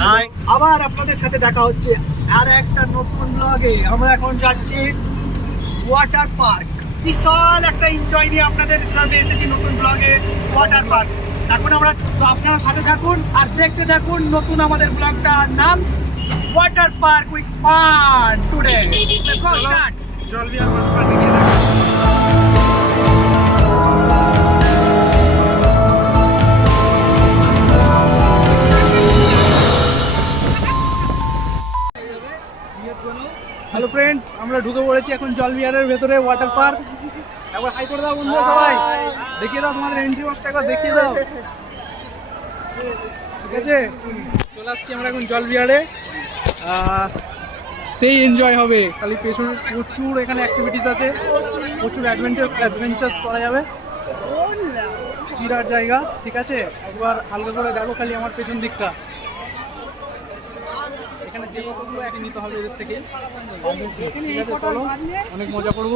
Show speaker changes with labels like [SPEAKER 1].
[SPEAKER 1] High
[SPEAKER 2] আবার আপনাদের সাথে দেখা হচ্ছে আর একটা নতুন ব্লগে আমরা এখন যাচ্ছি ওয়াটার পার্ক বিশাল একটা এনজয় নিয়ে আপনাদের সাথে এসেছি নতুন ব্লগে ওয়াটার পার্ক এখন আমরা আপনারা সাথে থাকুন আর দেখতে থাকুন নতুন আমাদের ব্লগটার নাম water park with fun today start
[SPEAKER 1] জল
[SPEAKER 3] হ্যালো ফ্রেন্ডস আমরা ঢুকে পড়েছি এখন জলবিহারের ভেতরে ওয়াটার পার্ক একবার হাই করে দাও বন্ধুরা সবাই। দেখিয়ে দাও তোমাদের এন্ট্রি পাসটা একবার দেখিয়ে দাও। ঠিক আছে? চলে আসছি আমরা এখন জলবিহারে। আহ, সেই এনজয় হবে। খালি পেছনে প্রচুর এখানে অ্যাক্টিভিটিস আছে। প্রচুর অ্যাডভেঞ্চার অ্যাডভেঞ্চার্স করা যাবে। চিরার জায়গা ঠিক আছে? একবার হালকা করে দেখো খালি আমার পেছন দিকটা। এখানে যে কতগুলো একটি নিতে হবে এদের থেকে। অনেক মজা করব।